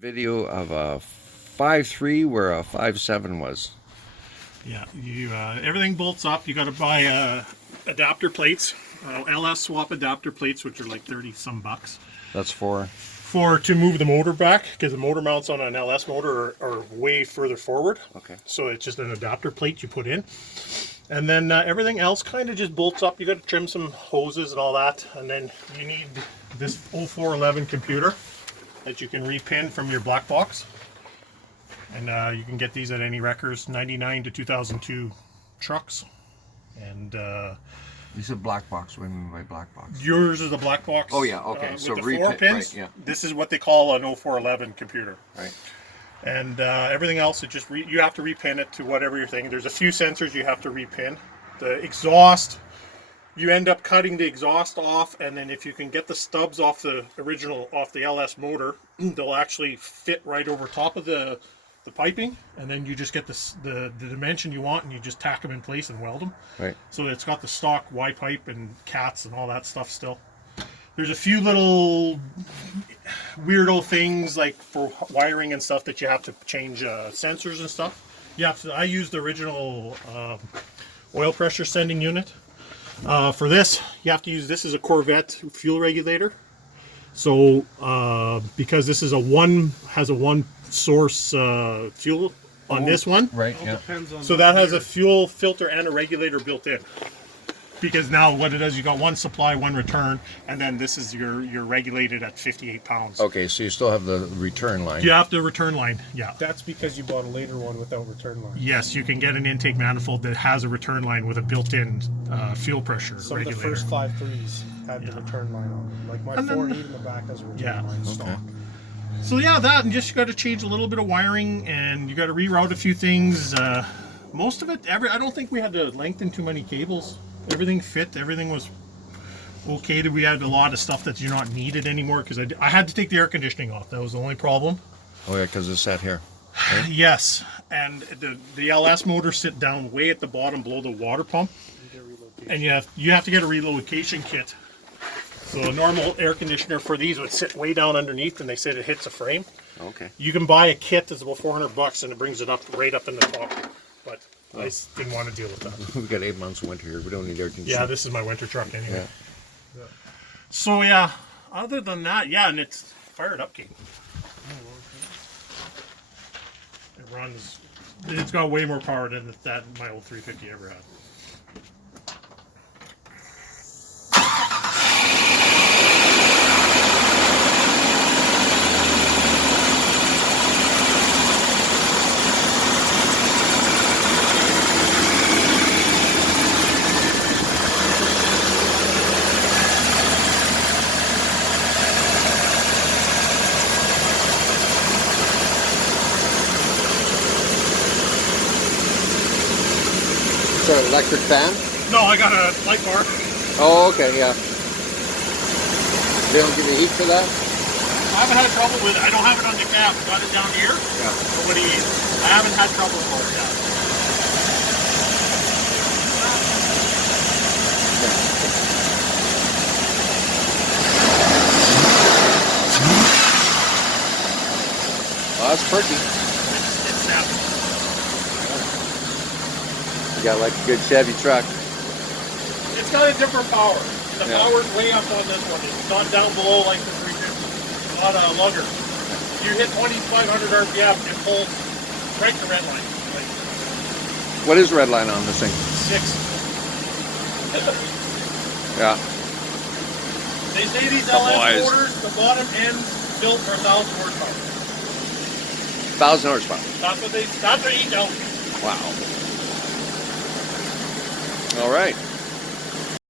video of a 5.3 where a 5.7 was. Yeah, everything bolts up. You got to buy adapter plates, LS swap adapter plates, which are like 30 some bucks. That's for to move the motor back, because the motor mounts on an LS motor are way further forward. Okay. So it's just an adapter plate you put in, and then everything else kind of just bolts up. You got to trim some hoses and all that, and then you need this 0411 computer that you can repin from your black box. And you can get these at any wreckers, 99 to 2002 trucks. And you said black box. What do you mean by black box? Yours is a black box. Oh yeah, okay. With So the 4 pins. Right, yeah. This is what they call an 0411 computer. Right. And everything else, it just you have to repin it to whatever you're thinking. There's a few sensors you have to repin. The exhaust, you end up cutting the exhaust off, and then if you can get the stubs off the LS motor, they'll actually fit right over top of the piping, and then you just get the dimension you want, and you just tack them in place and weld them. Right. So it's got the stock Y pipe and cats and all that stuff still. There's a few little weirdo things like for wiring and stuff that you have to change sensors and stuff. Yeah, so I used the original oil pressure sending unit. For this, you have to use this as a Corvette fuel regulator. So because this is has a one source fuel on this one, Right. Yeah. so that has a fuel filter and a regulator built in. Because now what it does, you got one supply, one return, and then this is you're regulated at 58 pounds. Okay, so you still have the return line. You have the return line, yeah. That's because you bought a later one without return line. Yes, you can get an intake manifold that has a return line with a built-in fuel pressure Some regulator. of the first 5.3s had the return line on them. Like my And then- 4.8 in the back has a return line stock. So yeah, that, and just you got to change a little bit of wiring, and you got to reroute a few things. Most of it, I don't think we had to lengthen too many cables. Everything fit. Everything was okay. We had a lot of stuff that's not needed anymore because I had to take the air conditioning off. That was the only problem. Oh yeah, because it's sat here. Right? Yes, and the LS motors sit down way at the bottom below the water pump, and you have to get a relocation kit. So a normal air conditioner for these would sit way down underneath, and they said it hits a frame. Okay. You can buy a kit that's about $400, and it brings it up right up in the top. But I just didn't want to deal with that. We've got 8 months of winter here. We don't need air conditioning. Yeah, this is my winter truck anyway. Yeah. So yeah, other than that, yeah, and it's fired up, Kate. It runs. It's got way more power than that my old 350 ever had. So electric fan? No, I got a light bar. Oh, okay, yeah. They don't give you heat for that? I haven't had trouble with it. I don't have it on the cab. Got it down here. Yeah. So what do you? I haven't had trouble with it yet. Well, that's perky. It's snappy. You got like a good Chevy truck. It's got a different power. The Yeah. power's way up on this one. It's not down below like the 350. It's not a lugger. You hit 2,500 RPM, it pulls right to red line. Like What is red line on this thing? 6. Yeah. They say these The LS boys. motors, the bottom end's built for 1,000 horsepower. 1,000 horsepower. That's what they tell me. Wow. All right.